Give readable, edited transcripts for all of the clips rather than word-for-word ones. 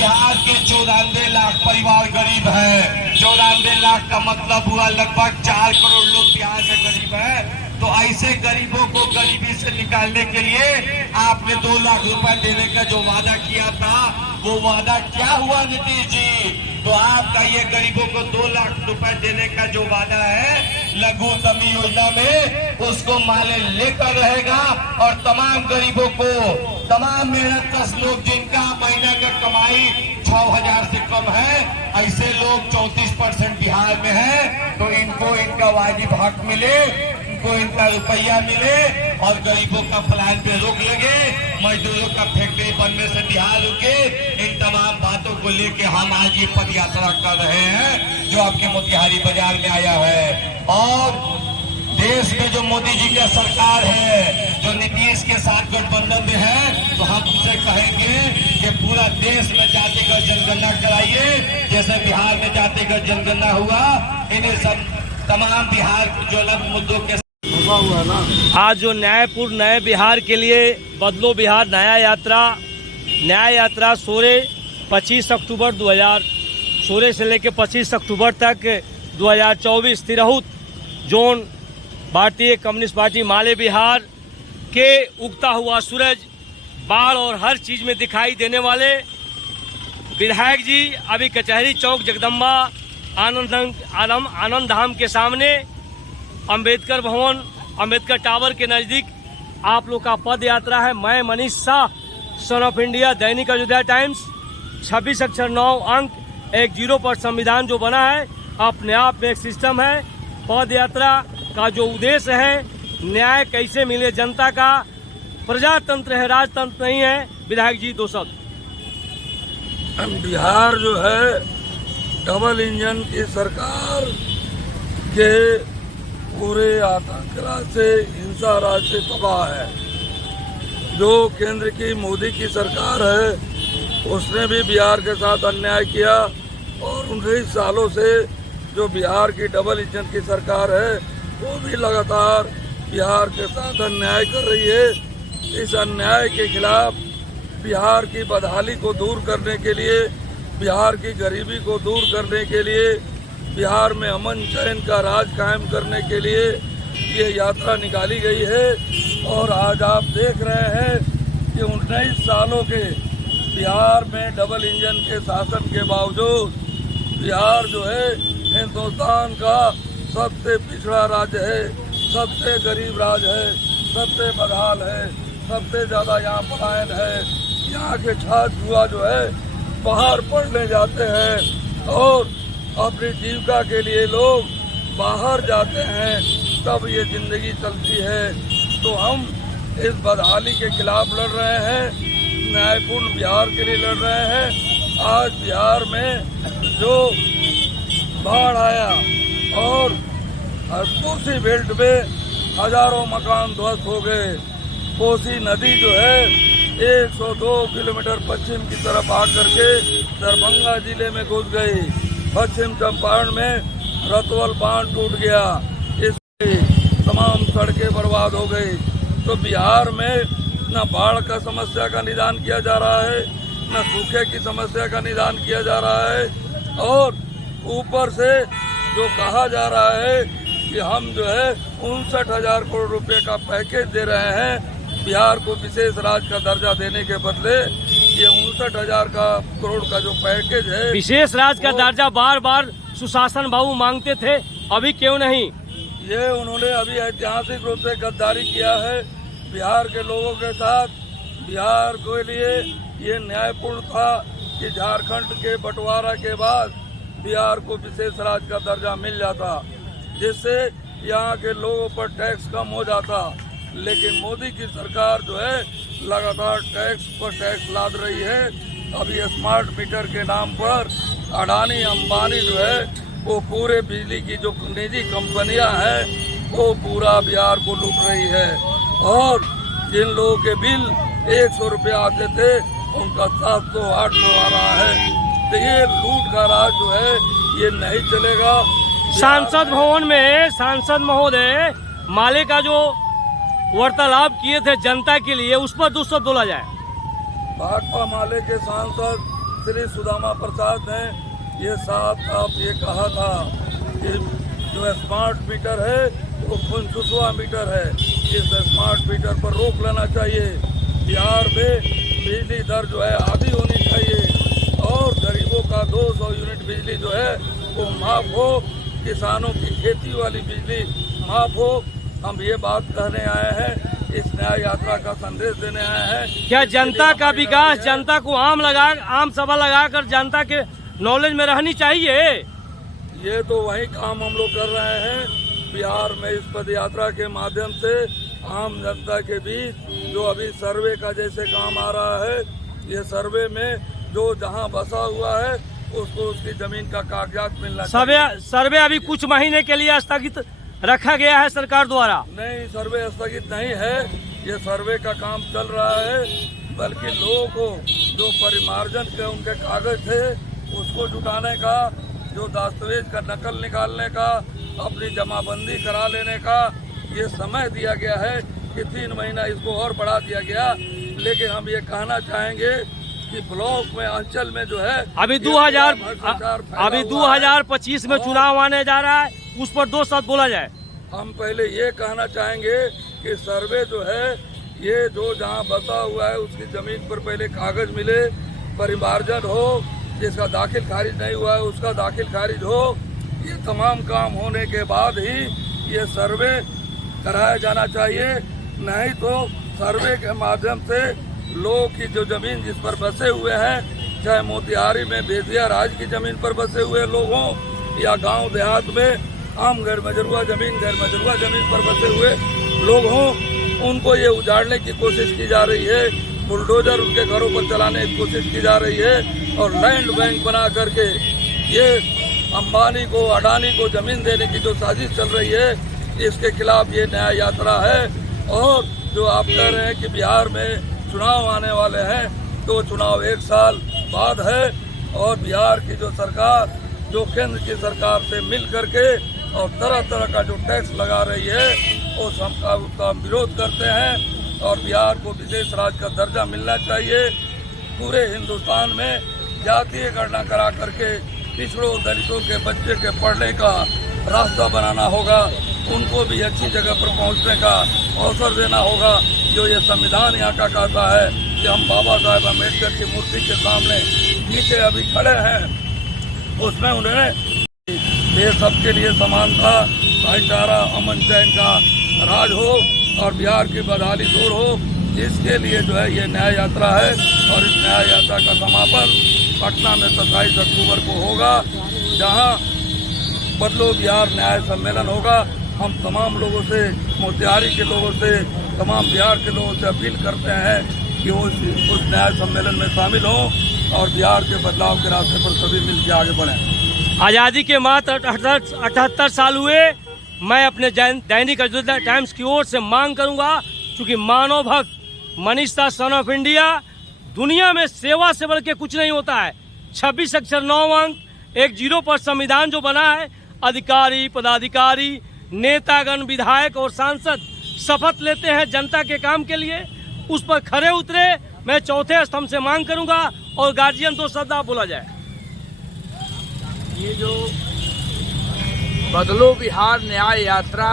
बिहार के 94 लाख परिवार गरीब है। 94 लाख का मतलब हुआ लगभग 4 करोड़ लोग बिहार में गरीब है। तो ऐसे गरीबों को गरीबी से निकालने के लिए आपने 2 लाख रुपए देने का जो वादा किया था, वो वादा क्या हुआ नीतीश जी? तो आपका ये गरीबों को 2 लाख रुपए देने का जो वादा है लघु उद्यमी योजना में, उसको माले लेकर रहेगा और तमाम गरीबों को, तमाम मेहनत लोग जिनका महीना का कमाई 6,000 से कम है, ऐसे लोग 34% बिहार में है, तो इनको इनका वाजिब हक मिले, इनको इनका रुपया मिले और गरीबों का पलायन पे रोक लगे, मजदूरों का फैक्ट्री बनने से बिहार रुके। इन तमाम बातों को लेके हम आज ये पद यात्रा कर रहे हैं जो आपके मोतिहारी बाजार में आया है। और देश में जो मोदी जी का सरकार है, जो नीतीश के साथ गठबंधन में है, तो हम उनसे कहेंगे कि पूरा देश में जातिगत जनगणना कराइए, जैसे बिहार में जातिगत जनगणना हुआ। इन्हें सब तमाम बिहार जो अलग मुद्दों के हुआ ना, आज जो न्यायपुर नए बिहार के लिए बदलो बिहार न्याय यात्रा 25 अक्टूबर 2016 से लेकर 25 अक्टूबर तक 2024 तिरहुत जोन भारतीय कम्युनिस्ट पार्टी माले बिहार के उगता हुआ सूरज, बाढ़ और हर चीज में दिखाई देने वाले विधायक जी अभी कचहरी चौक जगदम्बा आनंद धाम के सामने अंबेडकर भवन, अंबेडकर टावर के नज़दीक आप लोग का पद यात्रा है। मैं Manish Shah, son of India, Dainik Ayodhya times, 26 अक्षर 9 अंक 10 पर संविधान जो बना है अपने आप में एक सिस्टम है। पद यात्रा का जो उद्देश्य है, न्याय कैसे मिले जनता का, प्रजातंत्र है, राजतंत्र नहीं है। विधायक जी 2 शब्द। बिहार जो है डबल इंजन की सरकार के पूरे आतंक राज से, हिंसा राज से तबाह है। जो केंद्र की मोदी की सरकार है उसने भी बिहार के साथ अन्याय किया और 19 सालों से जो बिहार की डबल इंजन की सरकार है वो भी लगातार बिहार के साथ अन्याय कर रही है। इस अन्याय के खिलाफ बिहार की बदहाली को दूर करने के लिए, बिहार की गरीबी को दूर करने के लिए, बिहार में अमन चैन का राज कायम करने के लिए ये यात्रा निकाली गई है। और आज आप देख रहे हैं कि 19 सालों के बिहार में डबल इंजन के शासन के बावजूद बिहार जो है हिंदुस्तान का सबसे पिछड़ा राज्य है, सबसे गरीब राज्य है, सबसे बदहाल है, सबसे ज़्यादा यहाँ पलायन है। यहाँ के छात्र युवा जो है बाहर पढ़ने जाते हैं और अपनी जीविका के लिए लोग बाहर जाते हैं, तब ये जिंदगी चलती है। तो हम इस बदहाली के खिलाफ लड़ रहे हैं, न्यायपूर्ण बिहार के लिए लड़ रहे हैं। आज बिहार में जो बाढ़ आया और कोसी बेल्ट में हजारों मकान ध्वस्त हो गए। कोसी नदी जो है 102 किलोमीटर पश्चिम की तरफ आकर के दरभंगा जिले में घुस गई। पश्चिम चंपारण में रतवल बांध टूट गया, इससे तमाम सड़कें बर्बाद हो गई। तो बिहार में न बाढ़ का समस्या का निदान किया जा रहा है, न सूखे की समस्या का निदान किया जा रहा है। और ऊपर से जो कहा जा रहा है कि हम जो है 59,000 करोड़ रुपए का पैकेज दे रहे हैं बिहार को विशेष राज्य का दर्जा देने के बदले, ये 59,000 करोड़ का जो पैकेज है, विशेष राज्य का दर्जा बार बार सुशासन बाबू मांगते थे, अभी क्यों नहीं? ये उन्होंने अभी ऐतिहासिक रूप से गद्दारी किया है बिहार के लोगों के साथ। बिहार के लिए ये न्यायपूर्ण था कि झारखंड के बंटवारा के बाद बिहार को विशेष राज्य का दर्जा मिल जाता, जिससे यहाँ के लोगों पर टैक्स कम हो जाता। लेकिन मोदी की सरकार जो है लगातार टैक्स पर टैक्स लाद रही है। अभी स्मार्ट मीटर के नाम पर अडानी अंबानी जो है वो पूरे बिजली की जो निजी कंपनियां हैं वो पूरा बिहार को लूट रही है। और जिन लोगों के बिल 100 रुपये आते थे उनका 700-800 आ रहा है। तो ये लूट का राज जो है ये नहीं चलेगा। सांसद भवन में सांसद महोदय माले का जो वार्तालाप किए थे जनता के लिए, उस पर 200 बोला जाए। भाकपा माले के सांसद श्री सुदामा प्रसाद ने ये साफ साफ ये कहा था कि जो स्मार्ट मीटर है वो फुनसुसवा मीटर है, इस स्मार्ट मीटर पर रोक लेना चाहिए। बिहार में बिजली दर जो है आधी होनी चाहिए और गरीबों का 200 यूनिट बिजली जो है वो माफ हो, किसानों की खेती वाली बिजली माफ हो। हम ये बात कहने आए हैं, इस न्याय यात्रा का संदेश देने आए हैं। क्या जनता का विकास जनता को आम सभा लगाकर जनता के नॉलेज में रहनी चाहिए? ये तो वही काम हम लोग कर रहे हैं। बिहार में इस पद यात्रा के माध्यम से आम जनता के बीच जो अभी सर्वे का जैसे काम आ रहा है, ये सर्वे में जो जहां बसा हुआ है उसको उसकी जमीन का कागजात मिलना चाहिए। सर्वे अभी कुछ महीने के लिए स्थगित रखा गया है सरकार द्वारा। नहीं, सर्वे स्थगित नहीं है, ये सर्वे का काम चल रहा है, बल्कि लोगों को जो परिमार्जन के उनके कागज थे उसको जुटाने का, जो दस्तावेज का नकल निकालने का, अपनी जमाबंदी करा लेने का ये समय दिया गया है कि 3 महीना इसको और बढ़ा दिया गया। लेकिन हम ये कहना चाहेंगे कि ब्लॉक में, अंचल में जो है अभी 2025 में चुनाव आने जा रहा है, उस पर 2 शब्द बोला जाए। हम पहले ये कहना चाहेंगे कि सर्वे जो है ये जो जहाँ बसा हुआ है उसकी जमीन पर पहले कागज मिले, परिमार्जन हो, जिसका दाखिल खारिज नहीं हुआ है उसका दाखिल खारिज हो। ये तमाम काम होने के बाद ही ये सर्वे कराया जाना चाहिए, नहीं तो सर्वे के माध्यम से लोगों की जो जमीन जिस पर बसे हुए हैं, चाहे मोतिहारी में बेतिया राज की जमीन पर बसे हुए लोग हों या गांव देहात में आम गैर मजरूआ जमीन पर बसे हुए लोग हों, उनको ये उजाड़ने की कोशिश की जा रही है, बुलडोजर उनके घरों पर चलाने की कोशिश की जा रही है और लैंड बैंक बना करके ये अंबानी को, अडानी को जमीन देने की जो साजिश चल रही है, इसके खिलाफ ये न्याय यात्रा है। और जो आप कह रहे हैं कि बिहार में चुनाव आने वाले हैं, तो चुनाव 1 साल बाद है और बिहार की जो सरकार, जो केंद्र की सरकार से मिल करके और तरह तरह का जो टैक्स लगा रही है उसका हम विरोध करते हैं और बिहार को विशेष राज्य का दर्जा मिलना चाहिए। पूरे हिंदुस्तान में जातीय गणना करा करके पिछड़ों दलितों के बच्चे के पढ़ने का रास्ता बनाना होगा, उनको भी अच्छी जगह पर पहुंचने का अवसर देना होगा। जो ये संविधान यहाँ का कहता है कि हम बाबा साहेब अम्बेडकर की मूर्ति के सामने नीचे अभी खड़े हैं, उसमें उन्हें ये सबके लिए समानता, भाईचारा, अमन चैन का राज हो और बिहार की बदहाली दूर हो, इसके लिए जो है ये न्याय यात्रा है। और इस न्याय यात्रा का समापन पटना में 27 अक्टूबर को होगा, जहां बदलो बिहार न्याय सम्मेलन होगा। हम तमाम लोगों से, मोतिहारी के लोगों से, तमाम बिहार के लोगों से अपील करते हैं कि वो उस न्याय सम्मेलन में शामिल हों और बिहार के बदलाव के रास्ते पर सभी मिल के आगे बढ़ें। आज़ादी के मात्र 78 साल हुए। मैं अपने दैनिक अयोध्या टाइम्स की ओर से मांग करूंगा, क्योंकि मानव भक्त मनीषा सन ऑफ इंडिया, दुनिया में सेवा से बढ़ के कुछ नहीं होता है। 26 अक्षर 9 अंक 10 पर संविधान जो बना है, अधिकारी, पदाधिकारी, नेतागण, विधायक और सांसद शपथ लेते हैं जनता के काम के लिए, उस पर खरे उतरे। मैं चौथे स्तंभ से मांग करूंगा और गार्जियन 2 शब्द बोला जाए। ये जो बदलो बिहार न्याय यात्रा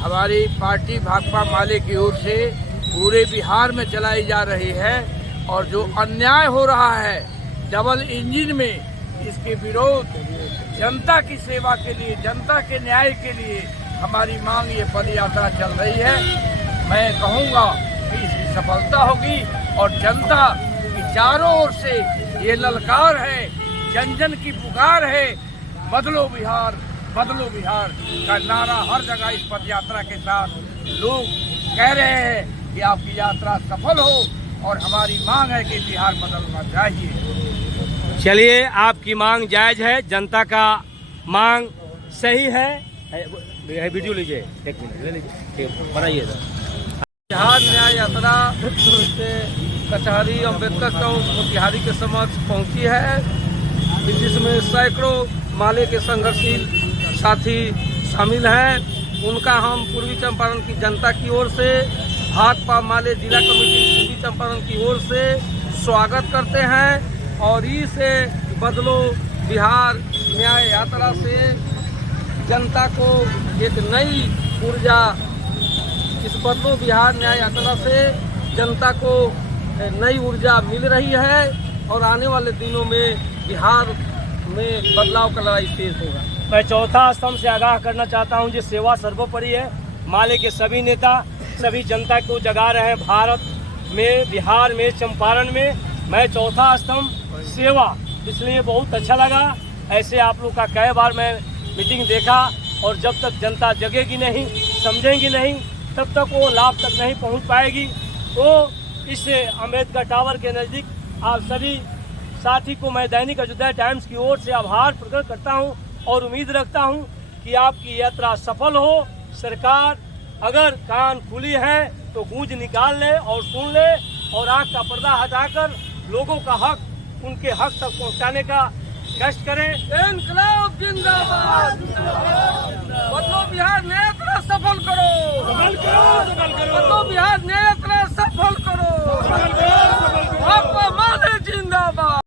हमारी पार्टी भाकपा माले की ओर से पूरे बिहार में चलाई जा रही है और जो अन्याय हो रहा है डबल इंजन में, इसके विरोध, जनता की सेवा के लिए, जनता के न्याय के लिए हमारी मांग ये पद यात्रा चल रही है। मैं कहूँगा कि इसकी सफलता होगी और जनता की चारों ओर से ये ललकार है, जन जन की पुकार है, बदलो बिहार का नारा हर जगह इस पद यात्रा के साथ लोग कह रहे हैं कि आपकी यात्रा सफल हो और हमारी मांग है कि बिहार बदलना चाहिए। चलिए, आपकी मांग जायज है, जनता का मांग सही है। वीडियो लीजिए, 1 मिनट ले लीजिए, बनाइए। बिहार न्याय यात्रा से कचहरी अम्बेडकर चौक मोतिहारी के समक्ष पहुंची है, जिसमें सैकड़ों माले के संघर्षशील साथी शामिल हैं। उनका हम पूर्वी चंपारण की जनता की ओर से, भाकपा माले जिला कमेटी पूर्वी चंपारण की ओर से स्वागत करते हैं और इस बदलो बिहार न्याय यात्रा से जनता को एक नई ऊर्जा, इस बदलो बिहार न्याय यात्रा से जनता को नई ऊर्जा मिल रही है और आने वाले दिनों में बिहार में बदलाव का लड़ाई तेज होगा। मैं चौथा स्तंभ से आगाह करना चाहता हूं, जो सेवा सर्वोपरि है। माले के सभी नेता सभी जनता को जगा रहे हैं भारत में, बिहार में, चंपारण में। मैं चौथा स्तंभ सेवा, इसलिए बहुत अच्छा लगा। ऐसे आप लोग का कई बार मैं मीटिंग देखा और जब तक जनता जगेगी नहीं, समझेगी नहीं, तब तक वो लाभ तक नहीं पहुंच पाएगी। तो इस अम्बेडकर टावर के नज़दीक आप सभी साथी को मैं दैनिक अयोध्या टाइम्स की ओर से आभार प्रकट करता हूं और उम्मीद रखता हूं कि आपकी यात्रा सफल हो। सरकार अगर कान खुली है तो गूंज निकाल ले और सुन ले और आँख का पर्दा हटाकर लोगों का हक, उनके हक तक पहुंचाने का कष्ट करें। इनकलाब जिंदाबाद, बदलो बिहार न्याय यात्रा सफल करो, सफल करो, सफल करो।